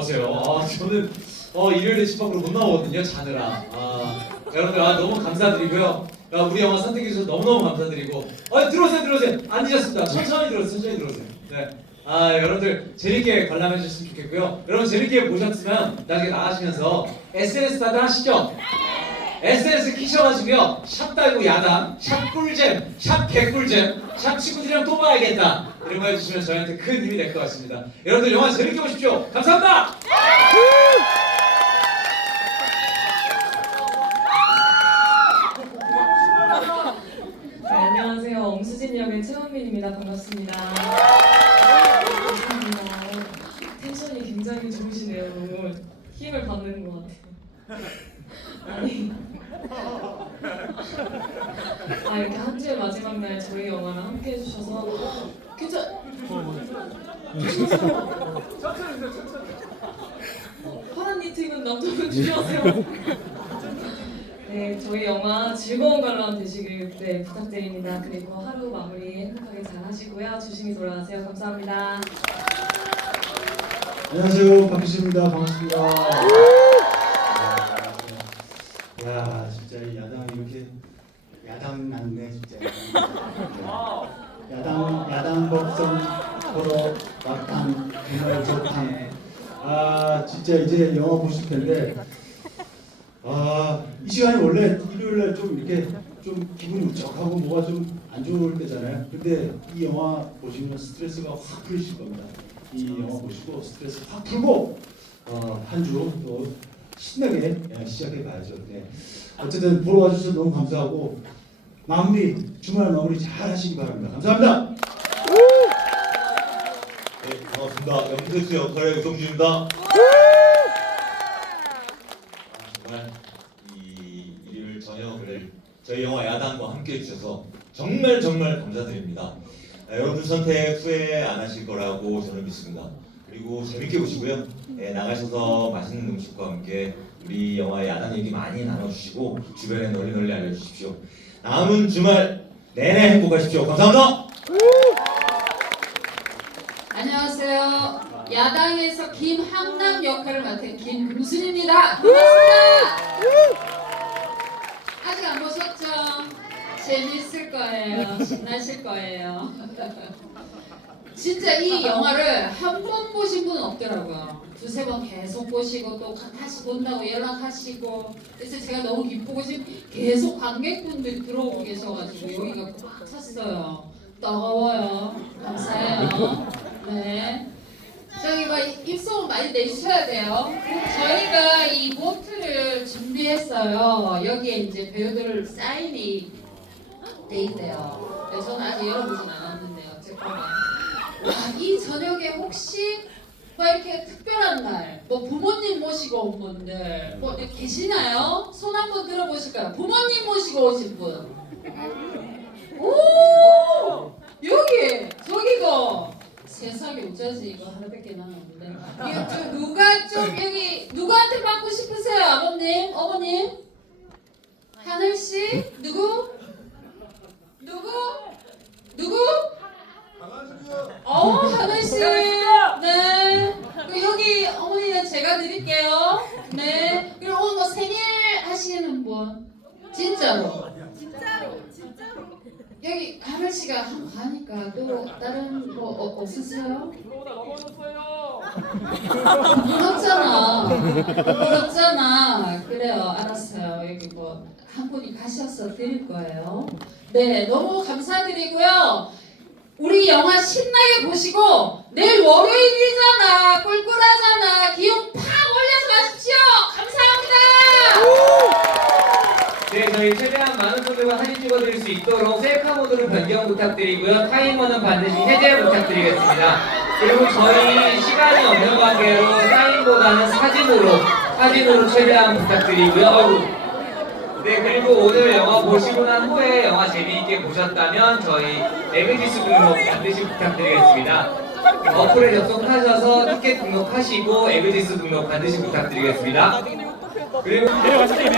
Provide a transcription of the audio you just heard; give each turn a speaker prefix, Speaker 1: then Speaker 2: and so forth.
Speaker 1: 나오세요. 아, 저는 어, 일요일에 집 밖으로 못 나오거든요. 자느라. 아, 여러분들 아, 너무 감사드리고요. 야, 우리 영화 선택해 주셔서 너무너무 감사드리고. 아, 들어오세요, 들어오세요. 앉으셨습니다. 천천히 들어오세요, 천천히 들어오세요. 네. 아, 여러분들 재밌게 관람해 주셨으면 좋겠고요. 여러분 재밌게 보셨으면 나중에 나가시면서 SNS 다들 하시죠? SNS 키셔가지고요 샵 달고 야당 샵 꿀잼 샵 개꿀잼 샵 친구들이랑 또 봐야겠다 이런 거 해주시면 저희한테 큰 힘이 될 것 같습니다 여러분들 영화 재밌게 보십시오 감사합니다
Speaker 2: 네, 안녕하세요. 엄수진 역의 최원민입니다. 반갑습니다. 감사합니다. 텐션이 굉장히 좋으시네요. 너무 힘을 받는 것 같아요. 아 이렇게 한 주의 마지막 날 저희 영화랑 함께 해주셔서 괜찮. 파란 니트 입은 남자분 주셔세요. 네, 저희 영화 즐거운 관람 되시길 네, 부탁드립니다. 그리고 하루 마무리 행복하게 잘 하시고요. 조심히 돌아가세요. 감사합니다.
Speaker 3: 안녕하세요 박기수입니다 반갑습니다 야 진짜 이 야당 이렇게 야당 났네 진짜 야당 야당 법성 걸어 막당 그날 저당 아 진짜 이제 영화 보실 텐데 아 이 시간이 원래 일요일날 좀 이렇게 좀 기분이 울적하고 뭐가 좀 안 좋을 때잖아요 근데 이 영화 보시면 스트레스가 확 풀리실 겁니다 이 영화 보시고 스트레스 확 풀고 어, 한주또 신나게 예, 시작해 봐야죠. 네. 어쨌든 보러 와주셔서 너무 감사하고 마무리 주말 마무리 잘 하시기 바랍니다. 감사합니다.
Speaker 4: 네, 반갑습니다. 영프세스 역할의 유성준입니다. 아, 정말 이 일요일 저녁을 저희 영화 야당과 함께 해주셔서 정말 정말 감사드립니다. 아, 여러분들 선택 후회 안 하실 거라고 저는 믿습니다. 그리고 재밌게 보시고요. 예, 나가셔서 맛있는 음식과 함께 우리 영화 야당 얘기 많이 나눠주시고 주변에 널리 널리 알려주십시오. 남은 주말 내내 행복하십시오. 감사합니다.
Speaker 5: 안녕하세요. 야당에서 김항남 역할을 맡은 김금순입니다. 반갑습니다. 아직 안 보셨죠? 재밌을 거예요. 신나실 거예요. 진짜 이 영화를 한 번 보신 분은 없더라고요. 두세 번 계속 보시고 또 다시 본다고 연락하시고 그래서 제가 너무 기쁘고 지금 계속 관객분들이 들어오고 계셔가지고 여기가 꽉 찼어요. 뜨거워요. 감사해요. 네. 저기 막 입소문 많이 내주셔야 돼요. 저희가 이 보트를 준비했어요. 여기에 이제 배우들 사인이 돼 있대요. 네, 저는 아직 열어보진 않았는데요. 어쨌거나. 와, 이 저녁에 혹시 뭐 이렇게 특별한 날, 뭐 부모님 모시고 온 분들, 뭐 계시나요? 손 한번 들어보실까요? 부모님 모시고 오신 분. 오! 여기! 저기도! 세상에 이거 누가 좀 여기 누구한테 받고 싶으세요? 아버님? 어머님? 하늘 씨? 누구? 누구? 어, 하늘 씨. 네. 그리고 여기 어머니는 제가 드릴게요. 네. 그리고 오늘 뭐 생일 하시는 분? 진짜로? 여기 하늘 씨가 한 가니까 또 다른 뭐 어, 없으세요? 부럽잖아. 부럽잖아. 그래요. 알았어요. 여기 뭐 한 분이 가셔서 드릴 거예요. 네, 너무 감사드리고요. 우리 영화 신나게 보시고 내일 월요일이잖아. 꿀꿀하잖아. 기운 팍 올려서 가십시오. 감사합니다.
Speaker 1: 네 저희 최대한 많은 분들과 사진 찍어드릴 수 있도록 셀카 모드로 변경 부탁드리고요 타이머는 반드시 해제 부탁드리겠습니다 그리고 저희 시간이 없는 관계로 사인보다는 사진으로 사진으로 최대한 부탁드리고요. 네 그리고 오늘 영화 보시고 난 후에 영화 재미있게 보셨다면 저희 에그디스 등록 반드시 부탁드리겠습니다. 어플에 접속하셔서 티켓 등록하시고 에그디스 등록 반드시 부탁드리겠습니다. 그리고
Speaker 6: 내려가실게